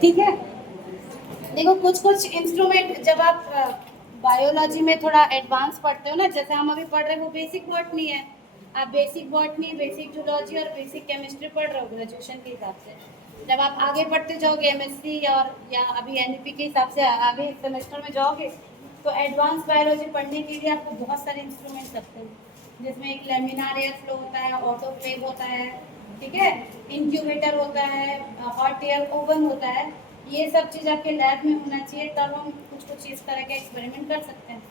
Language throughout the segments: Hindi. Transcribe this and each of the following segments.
ठीक है। देखो कुछ कुछ इंस्ट्रूमेंट जब आप बायोलॉजी में थोड़ा एडवांस पढ़ते हो ना, जैसे हम अभी पढ़ रहे हैं वो बेसिक बॉटनी है। आप बेसिक बॉटनी, बेसिक जूलॉजी और बेसिक केमिस्ट्री पढ़ रहे हो ग्रेजुएशन के हिसाब से। जब आप आगे पढ़ते जाओगे एमएससी और या अभी एनईपी के हिसाब से आगे सेमेस्टर में जाओगे तो एडवांस बायोलॉजी पढ़ने के लिए आपको बहुत सारे इंस्ट्रूमेंट लगते हैं, जिसमें एक लेमिनार एयर फ्लो होता है, ऑटोक्लेव होता है, ठीक है, इंक्यूबेटर होता है, हॉट एयर ओवन होता है। ये सब चीज़ आपके लैब में होना चाहिए, तब हम कुछ कुछ इस तरह के एक्सपेरिमेंट कर सकते हैं।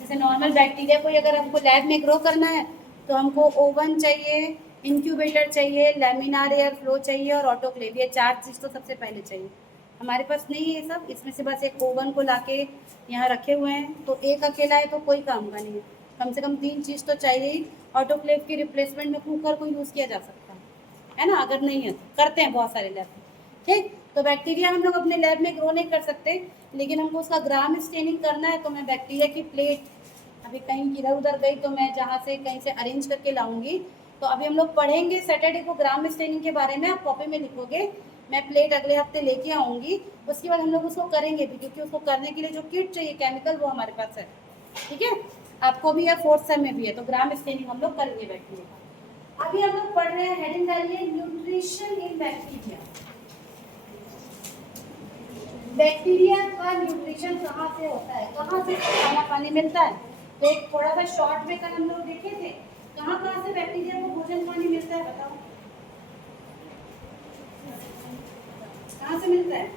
जैसे नॉर्मल बैक्टीरिया को अगर हमको लैब में ग्रो करना है तो हमको ओवन चाहिए, इंक्यूबेटर चाहिए, लेमिनार एयर फ्लो चाहिए और ऑटोक्लेव। ये 4 चीज़ तो सबसे पहले चाहिए। हमारे पास नहीं है ये सब, इसमें से बस एक ओवन को लाके यहाँ रखे हुए हैं, तो एक अकेला है तो कोई काम का नहीं है। कम से कम 3 चीज़ तो चाहिए ही। ऑटोक्लेव की रिप्लेसमेंट में कुकर को यूज़ किया जा सकता है ना, अगर नहीं है तो करते हैं बहुत सारे लैब में। ठीक, तो बैक्टीरिया हम लोग अपने लैब में ग्रो नहीं कर सकते, लेकिन हमको उसका ग्राम स्टेनिंग करना है तो मैं बैक्टीरिया की प्लेट अभी कहीं इधर उधर गई तो मैं जहाँ से कहीं से अरेंज करके लाऊंगी। तो अभी हम लोग पढ़ेंगे सैटरडे को ग्राम स्टेनिंग के बारे में, आप कॉपी में लिखोगे, मैं प्लेट अगले हफ्ते लेके आऊँगी। उसके बाद हम लोग उसको करेंगे भी, क्योंकि उसको करने के लिए जो किट चाहिए केमिकल वो हमारे पास है। ठीक है, आपको भी है, 4th सेम में भी है, तो ग्राम स्टेनिंग हम लोग करेंगे बैक्टीरिया का। अभी हम लोग पढ़ रहे हैं, हेडिंग डालिए न्यूट्रिशन इन बैक्टीरिया। बैक्टीरिया का न्यूट्रिशन कहाँ से होता है, कहाँ से खाना पानी मिलता है। तो एक थोड़ा सा शॉर्ट में कल हम लोग देखे थे, कहाँ कहाँ से बैक्टीरिया को भोजन पानी मिलता है, बताओ कहाँ से मिलता है।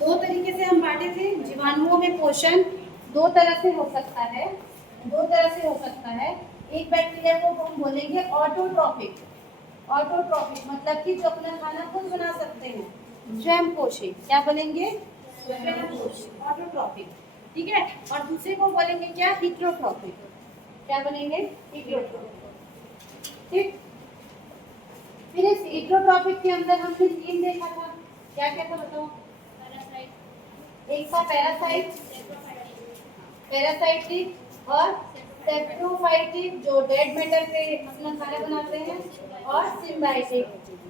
2 तरीके से हम बांटे थे, जीवाणुओं में पोषण 2 तरह से हो सकता है, 2 तरह से हो सकता है। एक बैक्टीरिया को हम बोलेंगे ऑटोट्रॉपिक। ऑटोट्रॉपिक मतलब कि जो अपना खाना खुद बना सकते हैं, स्वयं पोषी। क्या बोलेंगे, स्वयं पोषी, ऑटोट्रॉपिक। ठीक है, और दूसरे को बोलेंगे क्या, हीट्रोट्रॉपिक। क्या बोलेंगे, हीट्रोट्रॉपिक। ठीक, फिर इस हीट्रोट्रॉपिक के अंदर हमने 3 देखा था, क्या क्या था बताओ। एक था पैरासाइट, पैरासाइटिक और सेप्रोफाइटिक जो डेड मैटर पे अपना खाना बनाते हैं, और सिम्बायोटिक।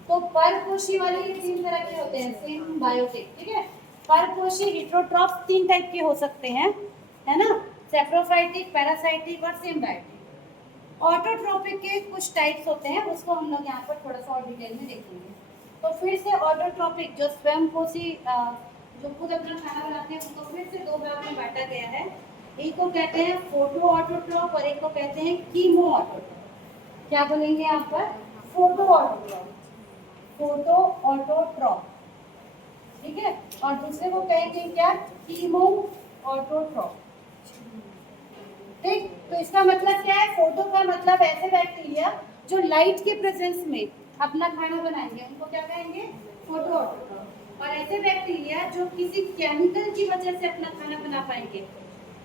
तो परपोषी वाले ये 3 तरह के होते हैं, सिम्बायोटिक। ठीक है, परपोषी हिट्रोट्रॉफ 3 टाइप के हो सकते हैं, है ना, सेप्रोफाइटिक, पैरासाइटिक और सिम्बायोटिक। ऑटोट्रॉपिक के कुछ टाइप्स होते हैं, उसको हम लोग यहाँ पर थोड़ा सा और डिटेल में देखेंगे। तो फिर से ऑटोट्रॉपिक जो स्वयं पोषी जो खुद अपना खाना बनाते हैं उनको फिर से 2 भाग में बांटा गया है। एक को कहते हैं फोटो ऑटोट्रॉप और एक को कहते हैं कीमो ऑटोट्रॉप। क्या बोलेंगे यहाँ पर, फोटो ऑटोट्रॉप, फोटो ऑटोट्रॉप। ठीक है, और दूसरे को कहेंगे क्या, कीमो ऑटोट्रॉप। ठीक, तो इसका मतलब क्या है, फोटो का मतलब ऐसे बैक्टीरिया जो लाइट के प्रेजेंस में अपना खाना बनाएंगे उनको क्या कहेंगे, फोटो ऑटोट्रॉप। और ऐसे बैक्टीरिया जो किसी केमिकल की वजह से अपना खाना बना पाएंगे,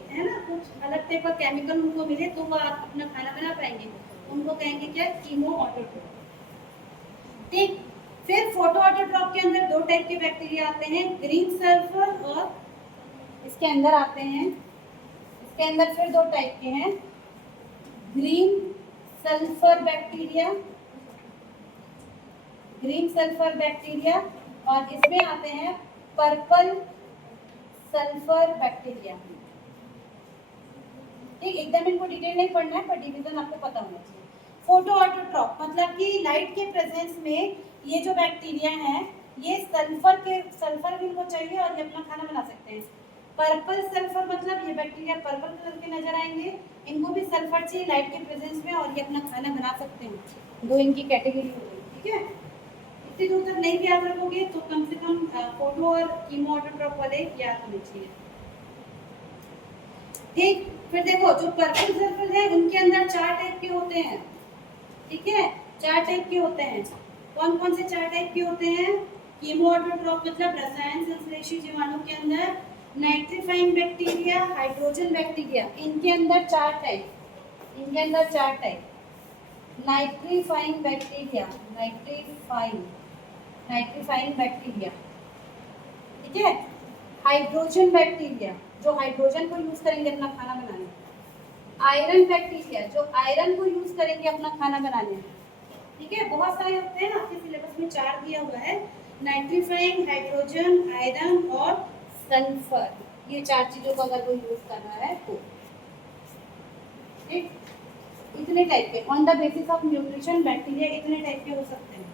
है ना, कुछ अलग टाइप का केमिकल उनको मिले तो वो अपना खाना बना पाएंगे, उनको कहेंगे क्या, कीमो ऑटोट्रॉप। ठीक, फिर फोटो ऑटोट्रॉप के अंदर 2 टाइप के बैक्टीरिया आते हैं, ग्रीन सल्फर, और इसके अंदर आते हैं, इसके अंदर फिर 2 टाइप के हैं, green sulphur bacteria, green sulphur bacteria, और इसमें आते हैं पर्पल सल्फर बैक्टीरिया। ठीक, एकदम इनको डिटेल नहीं पढ़ना है पर डिवीजन आपको पता होना चाहिए। फोटो ऑटोट्रॉप मतलब कि लाइट के प्रेजेंस में ये जो बैक्टीरिया हैं ये सल्फर भी इनको चाहिए और ये अपना खाना बना सकते हैं। पर्पल सल्फर मतलब ये बैक्टीरिया पर्पल कलर के नजर आएंगे, इनको भी सल्फर चाहिए लाइट के प्रेजेंस में और ये अपना खाना बना सकते हैं। 2 इनकी कैटेगरी हो गई। ठीक है, इतनी दूर तक नहीं भी याद रखोगे तो कम से कम फोटो और कीमो ऑटोट्रॉप वाले याद होने चाहिए। ठीक, फिर देखो जो पर्पल सल्फर है उनके अंदर 4 टाइप के होते हैं। ठीक है, 4 टाइप के होते हैं। कौन कौन से 4 टाइप के होते हैं, कीमो ऑटोट्रॉप मतलब रसायन संश्लेषी जीवाणु के अंदर नाइट्रीफाइंग बैक्टीरिया, हाइड्रोजन बैक्टीरिया, इनके अंदर 4 टाइप, इनके अंदर 4 type. Nitrifying bacteria, nitrifying bacteria, ठीक है, हाइड्रोजन बैक्टीरिया जो हाइड्रोजन को यूज करेंगे अपना खाना बनाने, आयरन बैक्टीरिया जो आयरन को यूज करेंगे अपना खाना बनाने। ठीक है, बहुत सारे होते हैं ना, आपके सिलेबस में 4 दिया हुआ है, नाइट्रीफाइंग, हाइड्रोजन, आयरन और सल्फर, ये 4 चीजों को अगर वो यूज कर रहा है तो ठीक। इतने टाइप के on the basis of nutrition bacteria इतने टाइप के हो सकते हैं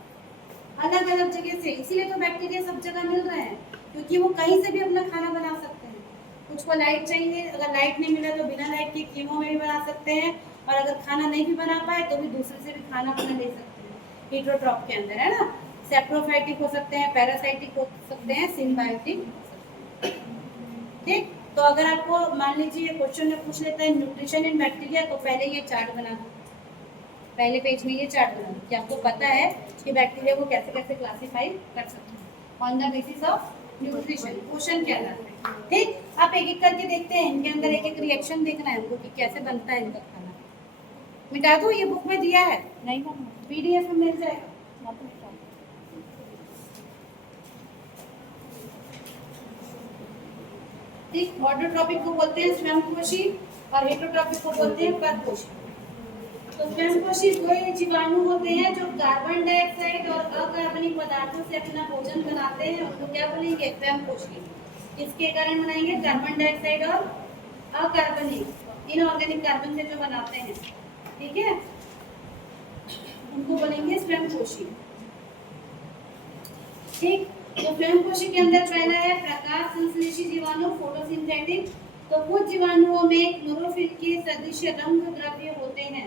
अलग अलग जगह से। इसीलिए तो बैक्टीरिया सब जगह मिल रहे हैं, क्योंकि वो कहीं से भी अपना खाना बना सकते हैं। कुछ को लाइट चाहिए, अगर लाइट नहीं मिला तो बिना लाइट के कीमो में भी बना सकते हैं, और अगर खाना नहीं भी बना पाए तो भी दूसरे से भी खाना बना ले सकते हैं हीटरोट्रॉप के अंदर, है ना। सेप्रोफाइटिक हो सकते हैं, पैरासाइटिक हो सकते हैं, सिम्बायोटिक हो सकते हैं। ठीक, तो अगर आपको मान लीजिए क्वेश्चन में पूछ लेता है न्यूट्रिशन इन बैक्टीरिया, तो पहले ये चार्ट बना दो, पहले पेज में ये चार्ट बना दो कि आपको पता है कि बैक्टीरिया को कैसे कैसे क्लासिफाई कर सकते हैं on the basis of nutrition, question के आधार पे। ठीक, आप एक एक करके देखते हैं, इनके अंदर एक एक रिएक्शन देखना है हमको कि कैसे बनता है इनका खाना। मिटा दो, ये बुक में दिया है, नहीं पीडीएफ में मिल जाएगा। ठीक, ऑटोट्रॉपिक को बोलते हैं स्वयंपोषी और हेटरोट्रॉपिक को बोलते हैं परपोषी। तो स्वयंपोषी वो जीवाणु होते हैं जो कार्बन डाइऑक्साइड और अकार्बनिक पदार्थों से अपना भोजन बनाते हैं, उनको क्या बोलेंगे? स्वयंपोषी। किसके कारण बनाएंगे? कार्बन डाइऑक्साइड और अकार्बनिक इनऑर्गेनिक कार्बन से जो बनाते हैं, ठीक है, उनको बोलेंगे स्वयंपोषी। ठीक, तो स्वयंपोषी के अंदर पहला है प्रकाश संश्लेषी जीवाणु, फोटोसिंथेटिक। तो कुछ जीवाणुओं में क्लोरोफिल के सदृश रंग द्रव्य होते हैं,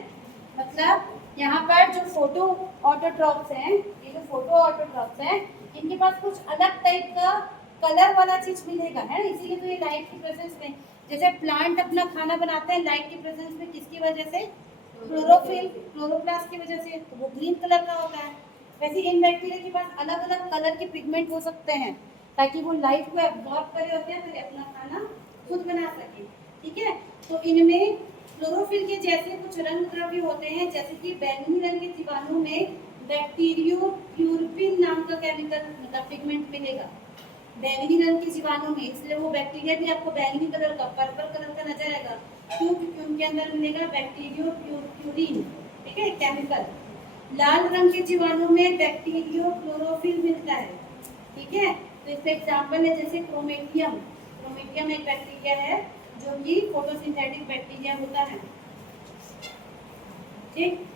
मतलब यहाँ पर जो फोटो ऑटोट्रॉप्स हैं, ये जो फोटो ऑटोट्रॉप्स हैं, इनके पास कुछ अलग टाइप का कलर वाला चीज मिलेगा, है ना। इसीलिए तो ये लाइट की प्रेजेंस में, जैसे प्लांट अपना खाना बनाते हैं लाइट की प्रेजेंस में, किसकी वजह से? क्लोरोफिल, क्लोरोप्लास्ट की वजह से, तो वो ग्रीन कलर का होता है। वैसे इन बैक्टीरिया के पास अलग अलग कलर के पिगमेंट हो सकते हैं, ताकि वो लाइट को एब्जॉर्ब करे और क्या करे? अपना खाना खुद बना सके, ठीक है। तो इनमें क्लोरोफिल के जैसे कुछ रंग द्रव्य होते हैं, जैसे कि बैंगनी रंग के जीवाणु में बैक्टीरियो प्यूरपिन नाम का केमिकल मतलब पिगमेंट मिलेगा बैंगनी रंग के जीवाणु में, इसलिए वो बैक्टीरिया भी आपको बैंगनी कलर का, पर्पल कलर का नजर आएगा। क्यों? क्योंकि उनके अंदर मिलेगा बैक्टीरियो प्यूरिन, ठीक है, केमिकल। लाल रंग के जीवाणु में बैक्टीरियो क्लोरोफिल मिलता है, ठीक है। तो इसका एग्जाम्पल है जैसे क्रोमेटियम। क्रोमेटियम एक बैक्टीरिया है जो कि फोटोसिंथेटिक बैक्टीरिया होता है, ठीक।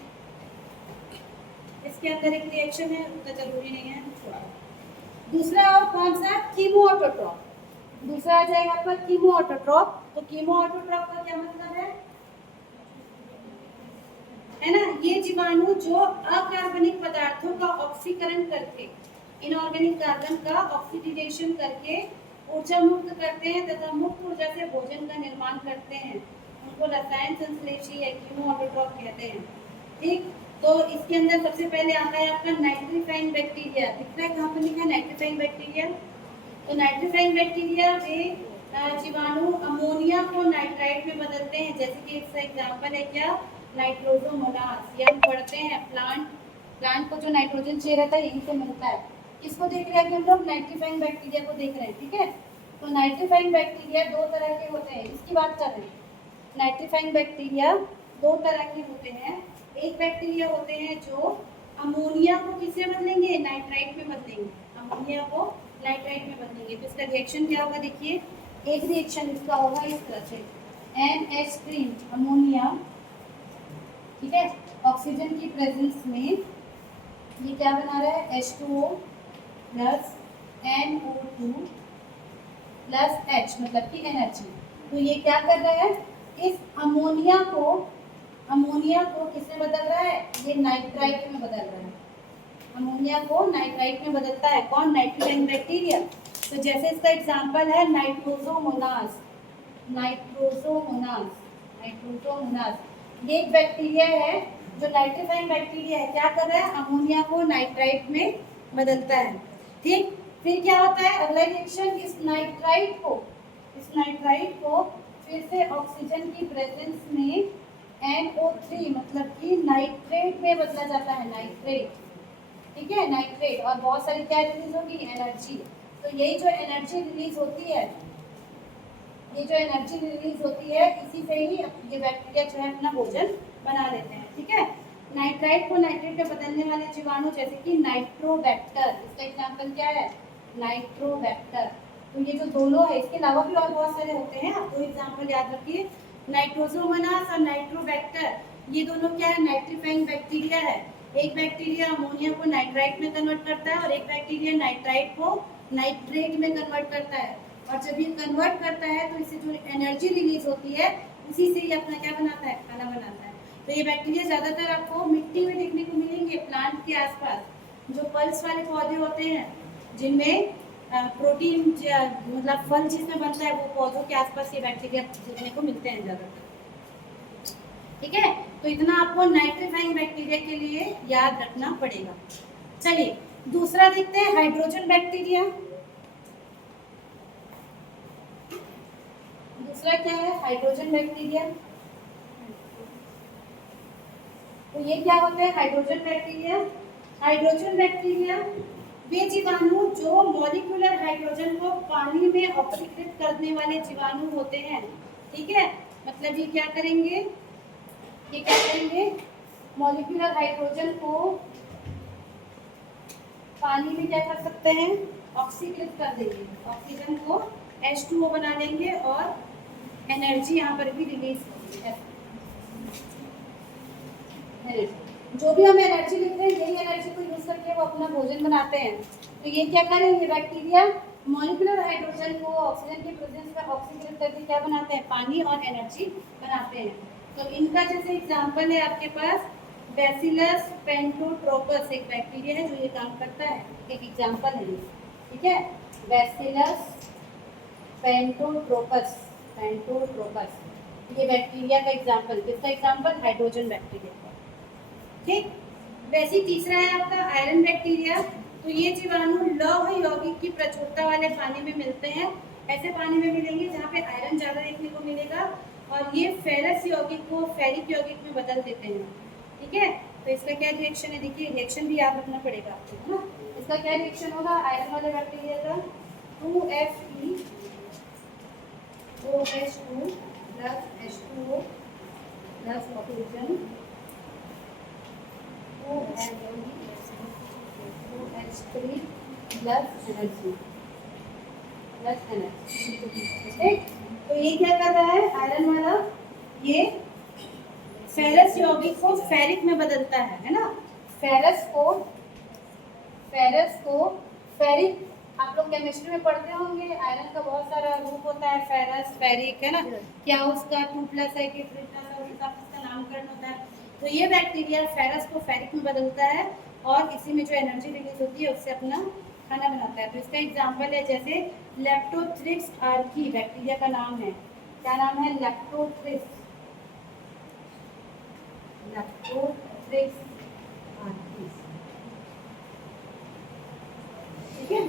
इसके अंदर एक रिएक्शन है, उतना जरूरी नहीं है। दूसरा और कौन सा? Chemo autotroph. दूसरा आ जाएगा आपका कीमो ऑटोट्रॉप। तो कीमो ऑटोट्रॉप का क्या मतलब है ना, ये जीवाणु जो अकार्बनिक पदार्थों का ऑक्सीकरण करके, इनऑर्गेनिक कार्बन का ऑक्सीडेशन करके ऊर्जा मुक्त करते हैं तथा मुक्त ऊर्जा से भोजन का निर्माण करते हैं, उनको रसायन संश्लेषी या कीमो ऑटोट्रॉप कहते हैं, ठीक। तो इसके अंदर सबसे पहले आता है आपका नाइट्रीफाइंग बैक्टीरिया। दिख रहा है कहाँ पर लिखा है नाइट्रीफाइंग बैक्टीरिया? तो नाइट्रीफाइंग बैक्टीरिया वे जीवाणु अमोनिया को नाइट्राइट में बदलते हैं, जैसे कि इसका एग्जाम्पल है क्या? नाइट्रोजोमोनास। ये हम पढ़ते हैं प्लांट को जो नाइट्रोजन चाहिए रहता है यहीं से मिलता है। किसको देख रहे हैं हम लोग? नाइट्रीफाइंग बैक्टीरिया को देख रहे हैं, ठीक है। तो नाइट्रीफाइंग बैक्टीरिया दो तरह के होते हैं, इसकी बात कर रहे हैं। नाइट्रीफाइंग बैक्टीरिया दो तरह के होते हैं। एक बैक्टीरिया होते हैं जो अमोनिया को किससे बदलेंगे? नाइट्राइट में बदलेंगे, अमोनिया को नाइट्राइट में बदलेंगे। तो इसका रिएक्शन क्या होगा? देखिए, एक रिएक्शन इसका होगा इस तरह से, NH3 अमोनिया, ठीक है, ऑक्सीजन की प्रेजेंस में ये क्या बना रहा है? H2O plus NO2 plus H, मतलब कि एनर्जी। तो ये क्या कर रहा है? इस अमोनिया को किसमें बदल रहा है? ये नाइट्राइट में बदल रहा है। अमोनिया को नाइट्राइट में बदलता है कौन? Nitrogen bacteria. तो जैसे इसका एग्जांपल है नाइट्रोजोमोनास। ये एक बैक्टीरिया है जो नाइट्रीफाइंग बैक्टीरिया है, क्या कर रहा है? अमोनिया को नाइट्राइट में बदलता है, ठीक। फिर क्या होता है अगला रिएक्शन? इस नाइट्राइट को फिर से ऑक्सीजन की प्रेजेंस में NO3 मतलब कि नाइट्रेट में बदला जाता है, नाइट्रेट, ठीक है, नाइट्रेट। और बहुत सारी क्या रिलीज होगी? एनर्जी। तो यही जो एनर्जी रिलीज होती है, इसी से ही ये बैक्टीरिया जो है अपना भोजन बना लेते हैं, ठीक है। नाइट्राइट को नाइट्रेट में बदलने वाले जीवाणु जैसे कि नाइट्रोबैक्टर, इसका एग्जांपल क्या है, नाइट्रोबैक्टर। तो ये जो दोनों है, इसके अलावा भी और बहुत सारे होते हैं, आप दो एग्जांपल याद रखिए, नाइट्रोसोमोनास और नाइट्रोबैक्टर। ये दोनों क्या है, नाइट्रीफाइंग बैक्टीरिया है। एक बैक्टीरिया अमोनिया को नाइट्राइट में कन्वर्ट करता है और एक बैक्टीरिया नाइट्राइट को नाइट्रेट में कन्वर्ट करता है। और जब ये कन्वर्ट करता है तो इससे जो एनर्जी रिलीज होती है उसी से ये अपना क्या बनाता है, खाना बनाता है। तो ये बैक्टीरिया ज़्यादातर आपको मिट्टी में देखने को मिलेंगे, प्लांट के आसपास। जो पल्स वाले पौधे होते हैं जिनमें प्रोटीन मतलब फल जिसमें बनता है, वो पौधों के आसपास ये बैक्टीरिया देखने को मिलते हैं ज़्यादातर। ठीक है, तो इतना आपको नाइट्रीफाइंग बैक्टीरिया के लिए याद रखना पड़ेगा। चलिए दूसरा देखते हैं, हाइड्रोजन बैक्टीरिया। दूसरा क्या है, हाइड्रोजन बैक्टीरिया। तो ये क्या होता है, हाइड्रोजन बैक्टीरिया। हाइड्रोजन बैक्टीरिया वे जीवाणु जो मॉलिक्यूलर हाइड्रोजन को पानी में ऑक्सीकृत करने वाले जीवाणु होते हैं। ठीक है, मतलब ये क्या करेंगे, ये क्या करेंगे, मॉलिक्यूलर हाइड्रोजन को पानी में क्या कर सकते हैं, ऑक्सीकृत कर देंगे, ऑक्सीजन को H2O बना लेंगे और एनर्जी यहाँ पर भी रिलीज होगी। जो भी हम एनर्जी लिख रहे हैं, यही एनर्जी को यूज करके वो अपना भोजन बनाते हैं। तो ये क्या करेंगे, बैक्टीरिया मॉलिक्यूलर हाइड्रोजन को ऑक्सीजन के प्रेजेंस में ऑक्सीकृत करके क्या बनाते हैं, पानी और एनर्जी बनाते हैं। तो इनका जैसे एग्जांपल है आपके पास बैसिलस पेंटोट्रोपस, एक बैक्टीरिया है जो ये काम करता है, एक एग्जांपल है। ठीक है, बैसिलस पेंटोट्रोपस, पेंटोट्रोपस ये बैक्टीरिया का एग्जांपल, किसका एग्जांपल, हाइड्रोजन बैक्टीरिया का। ठीक, वैसे तीसरा है आपका आयरन बैक्टीरिया। तो ये जीवाणु लौह यौगिक की प्रचुरता वाले पानी में मिलते हैं। ऐसे पानी में मिलेंगे जहाँ पे आयरन ज़्यादा देखने को मिलेगा और ये फेरस यौगिक को फेरिक यौगिक में बदल देते हैं। ठीक है, तो इसका क्या रिएक्शन है, देखिए रिएक्शन भी याद रखना पड़ेगा आपको, है ना। इसका क्या रिएक्शन होगा आयरन वाले बैक्टीरिया का, 2FeOH2 plus H2O plus oxygen OH3 plus energy, ठीक। तो ये क्या कर रहा है आयरन वाला, ये फेरस यौगिक को फेरिक में बदलता है ना। फेरस को फेरिक, आप लोग केमिस्ट्री में पढ़ते होंगे, आयरन का बहुत सारा रूप होता है, फेरस, फेरिक, है ना। क्या उसका 2+ है कि 3+ है, उसका नामकरण होता है। तो ये बैक्टीरिया फेरस को फेरिक में बदलता है और इसी में जो एनर्जी रिलीज होती है उससे अपना खाना बनाता है। तो इसका एग्जांपल है जैसे लेप्टोथ्रिक्स आर्की, बैक्टीरिया का नाम है, क्या नाम है, लेप्टोथ्रिक्स आर्की। ठीक है,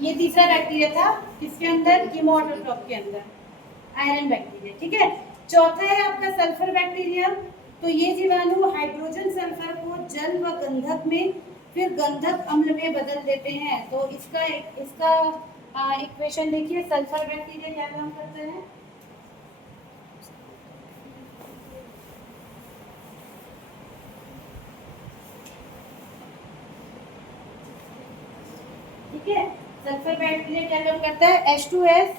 ये तीसरा बैक्टीरिया था किसके अंदर, कीमोटोट्रॉप के अंदर, आयरन बैक्टीरिया। ठीक है, चौथा है आपका सल्फर बैक्टीरिया। तो ये जीवाणु हाइड्रोजन सल्फर को जल व गंधक में फिर गंधक अम्ल में बदल देते हैं। तो इसका इक्वेशन देखिए, सल्फर बैक्टीरिया क्या काम करते हैं, ठीक है, सल्फर बैक्टीरिया क्या काम करता है, H2S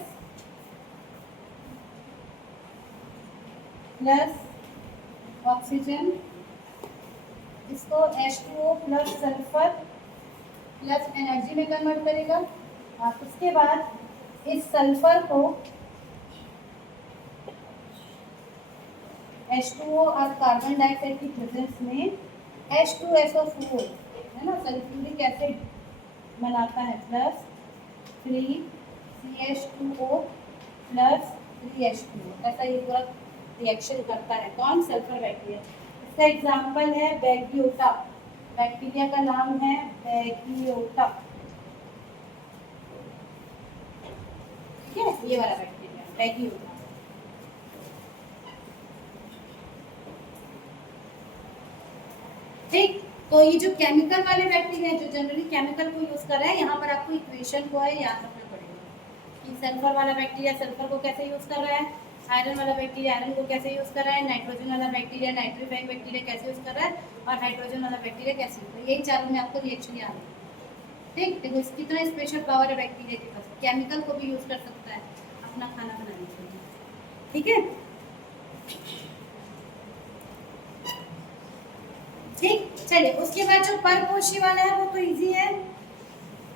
प्लस ऑक्सीजन, इसको H2O plus sulphur plus energy में कन्वर्ट करेगा और उसके बाद इस सल्फर को H2O और कार्बन डाइऑक्साइड की प्रेजेंस में H2SO4 है ना, सल्फ्यूरिक एसिड बनाता है, प्लस 3CH2O प्लस 3H2O, ऐसा ये पूरा रिएक्शन करता है। कौन, सल्फर बैक्टीरिया। इसका एग्जांपल है बैगियोटा, बैक्टीरिया का नाम है बैगियोटा। ठीक है, ये वाला बैक्टीरिया बैगियोटा। ठीक, तो ये जो केमिकल वाले बैक्टीरिया है, जो जनरली केमिकल को यूज कर रहे हैं, यहाँ पर आपको इक्वेशन को है याद रखना पड़ेगा कि सल्फर वाला बैक्टीरिया सल्फर को कैसे यूज कर रहा है, आयरन वाला बैक्टीरिया आयरन को कैसे यूज़ कर रहा है, नाइट्रोजन वाला बैक्टीरिया नाइट्रीफाइंग बैक्टीरिया कैसे यूज़ कर रहा है, और हाइड्रोजन वाला बैक्टीरिया कैसे यूज़ कर रहा है। यही चारों में आपको रिएक्शन याद है। ठीक, देखो इसकी कितना स्पेशल पावर है बैक्टीरिया के पास, केमिकल को भी यूज़ कर सकता है अपना खाना बनाने के लिए। ठीक है, ठीक, चलिए उसके बाद जो परपोषी वाला है वो तो इजी है।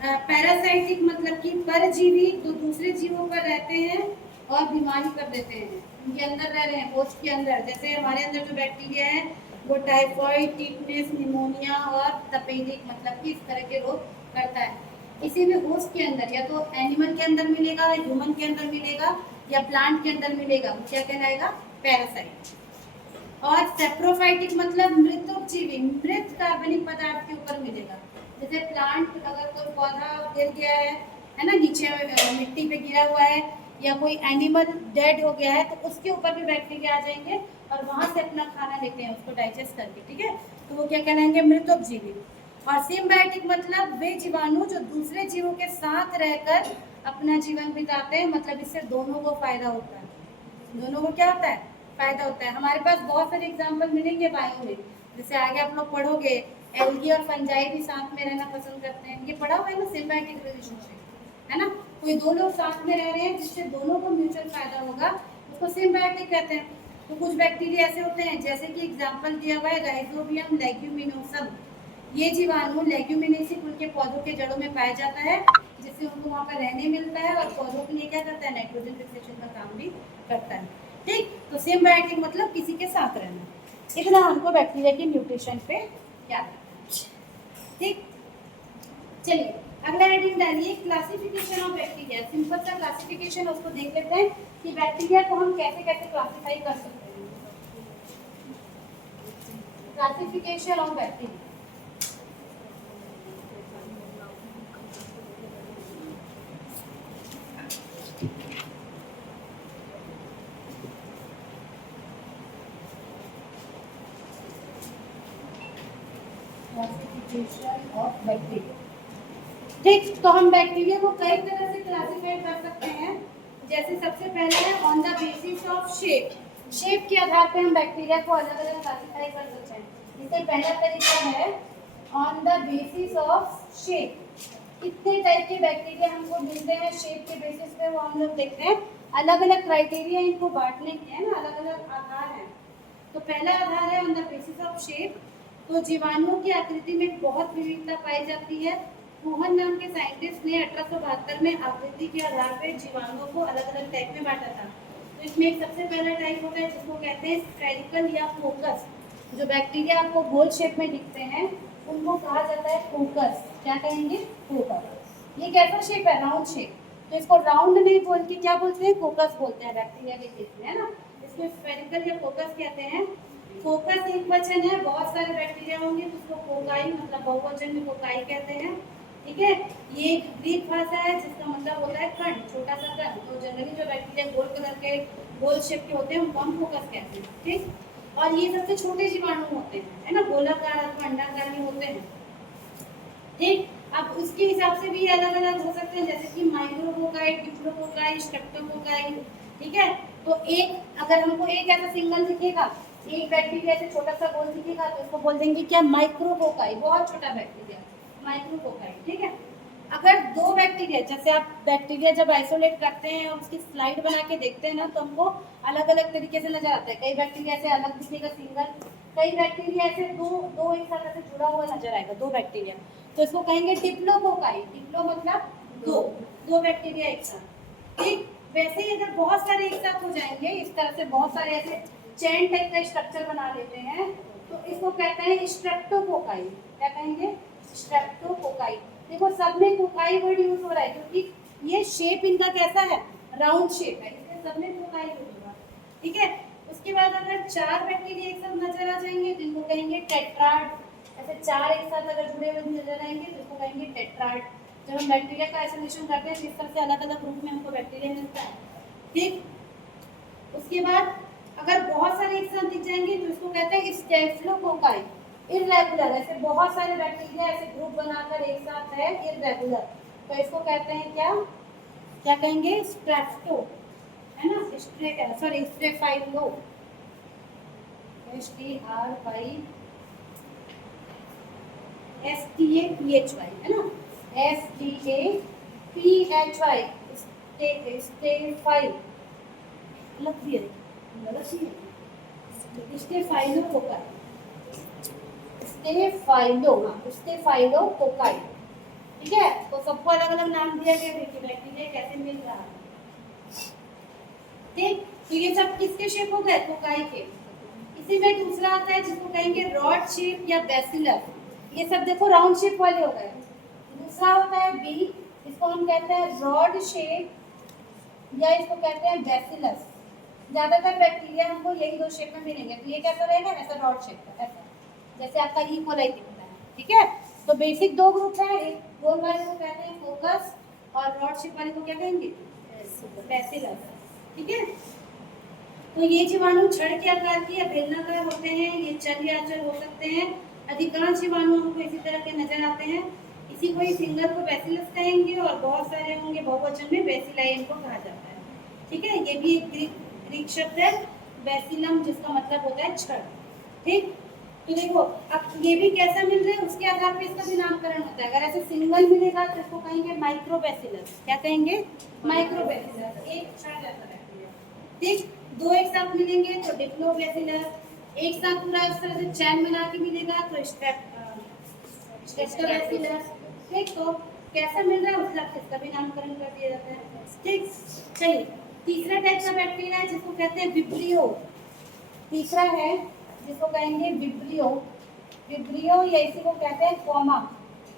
पैरासाइटिक मतलब कि परजीवी जो दूसरे जीवों पर रहते हैं और बीमारी कर देते हैं, उनके अंदर रह रहे हैं, होस्ट के अंदर। जैसे हमारे अंदर जो बैक्टीरिया है वो टाइफॉइड, टिटनेस, निमोनिया और तपेदिक मतलब कि इस तरह के रोग करता है। किसी भी होस्ट के अंदर, या तो एनिमल के अंदर मिलेगा, ह्यूमन के अंदर मिलेगा, या प्लांट के अंदर मिलेगा, क्या कहलाएगा, पैरासाइट। और सेप्रोफाइटिक मतलब मृतोपजीवी, मृत कार्बनिक पदार्थ के ऊपर मिलेगा। जैसे प्लांट, अगर कोई पौधा गिर गया है ना, नीचे मिट्टी पे गिरा हुआ है, या कोई एनिमल डेड हो गया है, तो उसके ऊपर भी बैक्टीरिया आ जाएंगे और वहां से अपना खाना लेते हैं उसको डाइजेस्ट करके। ठीक है, तो वो क्या कहलाएंगे, मृतोपजीवी। और सिम्बायोटिक मतलब वे जीवाणु जो दूसरे जीवों के साथ रहकर अपना जीवन बिताते हैं, मतलब इससे दोनों को फायदा होता है। दोनों को क्या होता है, फायदा होता है। हमारे पास बहुत सारे एग्जाम्पल मिलेंगे बायो में, जैसे आगे आप लोग पढ़ोगे एल्गी और फंजाई भी साथ में रहना पसंद करते हैं, ये पढ़ा हुआ है ना, सिम्बायोटिक रिलेशनशिप, है ना। कोई दो लोग साथ में रह रहे हैं जिससे दोनों को म्यूचुअल फायदा होगा, उसको सिम्बायोटिक कहते हैं। तो कुछ बैक्टीरिया ऐसे होते हैं, जैसे कि एग्जाम्पल दिया हुआ है राइजोबियम लेग्यूमिनोसम, ये जीवाणु लेग्यूमिनेसी कुल के पौधों के जड़ों में पाया जाता है, जिससे उनको वहाँ पर रहने मिलता है और पौधों के लिए क्या करता है, नाइट्रोजन फिक्सेशन का काम भी करता है। ठीक, तो सिम्बायोटिक मतलब किसी के साथ रहना। इतना हमको बैक्टीरिया के न्यूट्रिशन पे याद रखना। ठीक, चलिए अगला हेडिंग डालिए, क्लासिफिकेशन ऑफ बैक्टीरिया। सिंपल सा क्लासिफिकेशन उसको देख लेते हैं कि बैक्टीरिया को हम कैसे कैसे क्लासिफाई कर सकते हैं। Classification of bacteria, classification of bacteria. ठीक, तो हम बैक्टीरिया को कई तरह से क्लासिफाई कर सकते हैं। जैसे सबसे पहले है on the basis of shape, shape के आधार पे हम बैक्टीरिया को अलग अलग क्लासिफाई कर सकते हैं। इससे पहला तरीका है on the basis of shape. कितने टाइप के बैक्टीरिया हमको मिलते हैं शेप के बेसिस पे, वो हम लोग देखते हैं। अलग अलग क्राइटेरिया इनको बांटने के है ना, अलग अलग आधार है। तो पहला आधार है on the basis of shape. तो जीवाणुओं की आकृति में बहुत विविधता पाई जाती है। मोहन नाम के साइंटिस्ट ने 1872 में आकृति के आधार पर जीवाणुओं को अलग अलग टाइप में बांटा था। तो इसमें एक सबसे पहला टाइप होता है जिसको कहते हैं स्फेरिकल या फोकस। जो बैक्टीरिया आपको गोल शेप में दिखते हैं उनको कहा जाता है फोकस। क्या कहेंगे, फोकस। ये कैसा शेप है, राउंड शेप। तो इसको राउंड नहीं बोल के क्या बोलते हैं, फोकस बोलते हैं बैक्टीरिया के केस में, है ना। इसको स्फेरिकल या फोकस कहते हैं। फोकस एक वचन है, बहुत सारे बैक्टीरिया होंगे तो उसको फोकाई मतलब बहुवचन में फोकाई कहते हैं। ठीक है, ये एक ग्रीक भाषा है जिसका मतलब होता है कण, छोटा सा कण। तो जनरली जो बैक्टीरिया गोल कलर के गोल शेप के होते हैं उनको हम फोकस कहते हैं। ठीक, और ये सबसे छोटे जीवाणु होते हैं, है ना, गोलाकार अथवा अंडाकार में होते हैं। ठीक, अब उसके हिसाब से भी अलग अलग हो सकते हैं, जैसे कि माइक्रोफोकाई, डिप्लोफोकाई, स्ट्रेप्टोफोकाई। ठीक है, तो एक अगर हमको एक ऐसा सिंगल दिखेगा, एक बैक्टीरिया से छोटा सा गोल दिखेगा, तो इसको बोल देंगे क्या, माइक्रोफोकाई, बहुत छोटा बैक्टीरिया, माइक्रोफोकाई। ठीक है, अगर दो बैक्टीरिया, जैसे आप बैक्टीरिया जब आइसोलेट करते हैं और उसकी स्लाइड बना के देखते हैं ना, तो हमको अलग अलग तरीके से नजर आता है। कई बैक्टीरिया ऐसे अलग दिखेगा सिंगल, कई बैक्टीरिया ऐसे दो दो एक साथ ऐसे जुड़ा हुआ नजर आएगा, दो बैक्टीरिया, तो इसको कहेंगे डिप्लोफोकाई। डिप्लो मतलब दो, दो बैक्टीरिया एक साथ। ठीक, वैसे ही अगर बहुत सारे एक साथ हो जाएंगे, इस तरह से बहुत सारे ऐसे चेन टाइप का स्ट्रक्चर बना लेते हैं, तो इसको कहते हैं स्ट्रेप्टोफोकाई। क्या कहेंगे, स्ट्रेप्टोफोकाई। देखो सब में फोकाई वर्ड यूज हो रहा है क्योंकि ये शेप इनका कैसा है, राउंड शेप है, इसलिए सब में फोकाई यूज होगा। ठीक है, उसके बाद अगर चार बैक्टीरिया एक साथ नजर आ जाएंगे तो इनको कहेंगे टेट्राड। ऐसे चार एक साथ अगर जुड़े हुए नजर आएंगे तो इसको कहेंगे टेट्राड। जब हम बैक्टीरिया का आइसोलेशन करते हैं तो इस तरह से अलग अलग रूप में हमको बैक्टीरिया मिलता है। ठीक, उसके बाद अगर बहुत सारे एक साथ दिख जाएंगे तो इसको कहते हैं स्टेफिलोकोकाई। इररेगुलर, ऐसे बहुत सारे बैक्टीरिया ऐसे ग्रुप बनाकर एक साथ है, इररेगुलर, तो इसको कहते हैं क्या, क्या कहेंगे, स्ट्रेप्टो, है ना, सॉरी स्टेफाइलो, STRY STAPHY है ना, STAPHY स्टेफाइल, गलत भी है, गलत ही है, स्टेफाइलो कोकाई, स्टेफाइलो कोकाई, ठीक है। तो सबको अलग अलग नाम दिया गया, देखिए बैक्टीरिया कैसे मिल रहा है, ठीक। तो ये सब किसके शेप हो गए, कोकाई के। इसी में दूसरा आता है जिसको कहेंगे रॉड शेप या बेसिलस, ये सब देखो राउंड शेप वाले हो गए। दूसरा होता है बी, इसको हम कहते हैं रॉड शेप या इसको कहते हैं बेसिलस। ज्यादातर बैक्टीरिया हमको यही दो शेप में मिलेंगे। तो ये कैसा रहेगा, ऐसा रॉड शेप का, ऐसा जैसे आपका ई कोलाई दिखता है, ठीक है। तो बेसिक दो ग्रुप है, एक गोल वाले को कहते हैं फोकस और रॉड शेप वाले को क्या कहेंगे, बेसिलस, ठीक है। तो ये जीवाणु छड़ के आकार के या बेलनाकार होते हैं, ये चल या अचल हो सकते हैं। अधिकांश जीवाणु हमको इसी तरह के नजर आते हैं। इसी को ही सिंगल को बेसिलस कहेंगे और बहुत सारे होंगे बहुवचन में बेसिलाई इनको कहा जाता है, ठीक है। ये भी एक ग्रीक शब्द है बेसिलम, जिसका मतलब होता है छड़, ठीक। तो देखो अब ये भी कैसा मिल रहा है, उसके आधार पे इसका भी नामकरण होता है। अगर ऐसे सिंगल मिलेगा तो इसको कहेंगे माइक्रोबैसिलस, क्या कहेंगे, माइक्रोबैसिलस, एक छड़ जैसा बैक्टीरिया, ठीक। दो एक साथ मिलेंगे तो डिप्लोबैसिलस, एक साथ पूरा इस तरह से चैन बना के मिलेगा तो स्टेप्टोबैसिलस, ठीक। तो कैसा मिल रहा है उस हिसाब से इसका भी नामकरण कर दिया जाता है, ठीक। चलिए तीसरा टाइप का बैक्टीरिया है जिसको कहते हैं विब्रियो। तीसरा है जिसको कहेंगे विब्रियो, विब्रियो या इसी को कहते हैं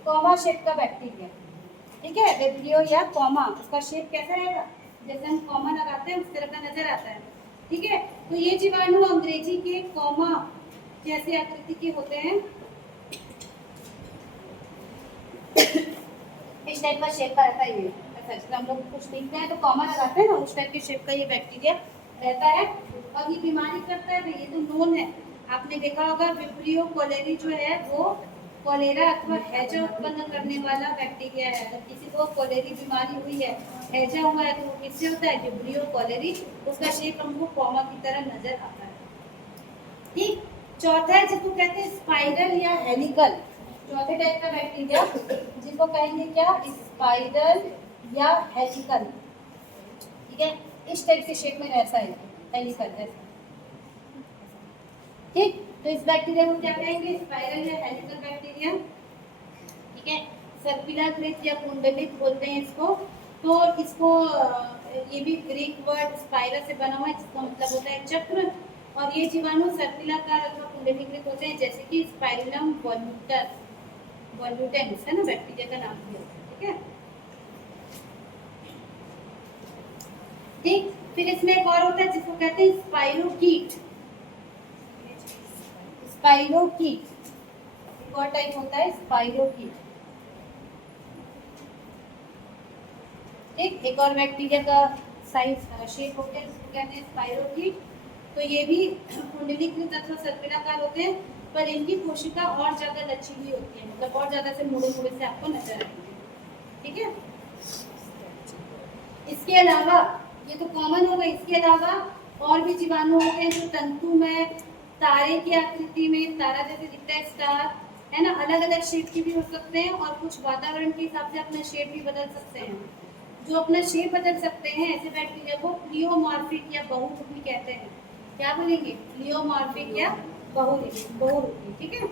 कॉमा शेप का बैक्टीरिया, ठीक है। विब्रियो या कॉमा, उसका शेप कैसा रहेगा, जैसे हम कॉमा लगाते हैं उस तरह का नजर आता है, ठीक है। तो ये जीवाणु अंग्रेजी के कॉमा जैसे आकृति के होते हैं, इस टाइप का शेप का रहता है ये, ऐसा हम लोग कुछ लिखते हैं तो कॉमा लगाते हैं ना, उस टाइप के शेप का ये बैक्टीरिया रहता है। और ये बीमारी करता है, ये तो नोन है, आपने देखा होगा विब्रियो कोलेरी जो है वो कोलेरा अथवा हैजा उत्पन्न करने वाला बैक्टीरिया है। अगर किसी को कोलेरी बीमारी हुई है, हैजा हुआ है, तो वो किससे होता है, विब्रियो कोलेरी, उसका शेप हमको कॉमा की तरह नजर आता है, ठीक। चौथा है जिसको कहते हैं स्पाइरल या हेलिकल, चौथे टाइप का बैक्टीरिया जिसको कहेंगे क्या, स्पाइरल या हेलिकल, ठीक है। इस टाइप के शेप में रहता है हेलिकल जैसा, ठीक। तो इस बैक्टीरिया को क्या कहेंगे, स्पाइरल या हेलिकल बैक्टीरिया, ठीक है। सर्पिलाकृत या कुंडलित बोलते हैं इसको। तो इसको ये भी ग्रीक वर्ड स्पाइरा से बना हुआ है जिसका मतलब होता है चक्र। और ये जीवाणु सर्पिलाकार अथवा कुंडलीकृत होते हैं, जैसे कि स्पाइरुलम वॉल्यूटेंस है ना, बैक्टीरिया का नाम भी होता है, ठीक है, ठीक। फिर इसमें एक और होता है जिसको कहते हैं स्पाइरोकीट, स्पाइरोकीट एक और टाइप होता है स्पाइरोकीट, ठीक। एक और बैक्टीरिया का साइज शेप होता है जिसको कहते हैं स्पाइरोकीट। तो ये भी कुंडलीकृत अथवा सर्पिलाकार होते हैं, पर इनकी कोशिका और ज्यादा लचीली होती है, मतलब और ज्यादा से मुड़े मुड़े से आपको नजर आएंगे, ठीक है। इसके अलावा ये तो कॉमन होगा, इसके अलावा और भी जीवाणु होते हैं जो तंतु में तारे की आकृति में, तारा जैसे दिखता है स्टार, है ना, अलग अलग शेप के भी हो सकते हैं और कुछ वातावरण के हिसाब से अपना शेप भी बदल सकते हैं। जो अपना शेप बदल सकते हैं ऐसे बैक्टीरिया को प्लियोमॉर्फिक या बहुरूपी कहते हैं। क्या बोलेंगे, प्लियोमॉर्फिक या बहुरूपी, ठीक है।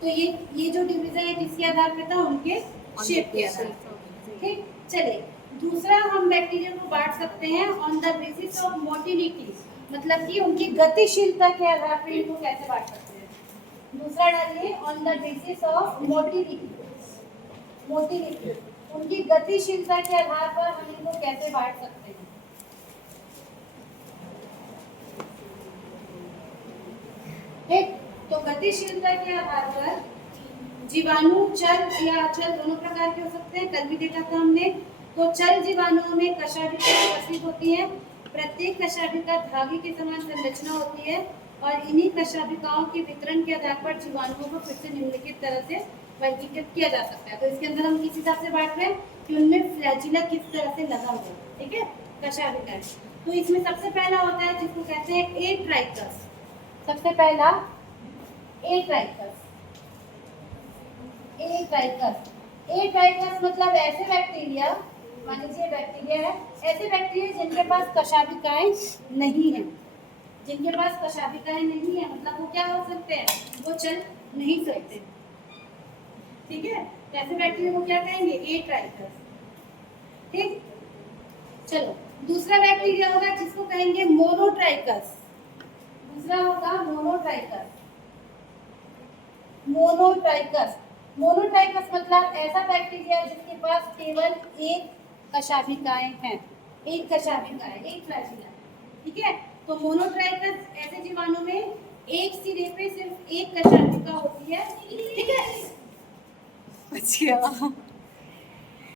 तो ये जो डिवीजन है किसके आधार पे था, उनके शेप के आधार पे, ठीक। चलिए दूसरा हम बैक्टीरिया को बांट सकते हैं on the basis of motility, मतलब कि उनकी गतिशीलता के आधार पर इनको कैसे बांट सकते हैं। दूसरा डालिए on the basis of motility, उनकी गतिशीलता के आधार पर हम इनको कैसे बांट सकते हैं। ठीक, तो गतिशीलता के आधार पर जीवाणु चल या अचल दोनों प्रकार के हो सकते हैं, कल भी देखा था हमने। तो चल जीवाणुओं में कशाभिका उपस्थित होती है, प्रत्येक कशाभिका धागे के समान संरचना होती है और इन्हीं कशाभिकाओं के वितरण के आधार पर जीवाणुओं को फिर से निम्नलिखित तरह से वर्गीकृत किया जा सकता है। तो इसके अंदर हम किस हिसाब से बांट रहे हैं कि उनमें फ्लैजिला किस तरह से लगा हुआ है, ठीक है, कशाभिका। तो इसमें सबसे पहला होता है जिसको कहते हैं ए ट्राइकस। सबसे पहला ए ट्राइकस। ए ट्राइकस, ए ट्राइकस मतलब ऐसे बैक्टीरिया, मान लीजिए बैक्टीरिया है, ऐसे बैक्टीरिया जिनके पास कशाभिकाएं नहीं है, जिनके पास कशाभिकाएं नहीं है, मतलब वो क्या हो सकते हैं, वो चल नहीं सकते। ठीक है, ऐसे बैक्टीरिया को क्या कहेंगे, ए ट्राइकस। ठीक, चलो दूसरा बैक्टीरिया होगा जिसको कहेंगे मोनोट्राइकस। दूसरा होगा मोनोट्राइकस। मोनोट्राइकस, मोनोट्राइकस मतलब ऐसा बैक्टीरिया जिसके पास केवल एक कशाभिकाएं हैं, एक कशाभिका है, एक फ्लैजिला। ठीक है, तो मोनोट्राइकस ऐसे जीवाणु में एक सिरे पे सिर्फ एक कशाभिका होती है। ठीक है, अच्छा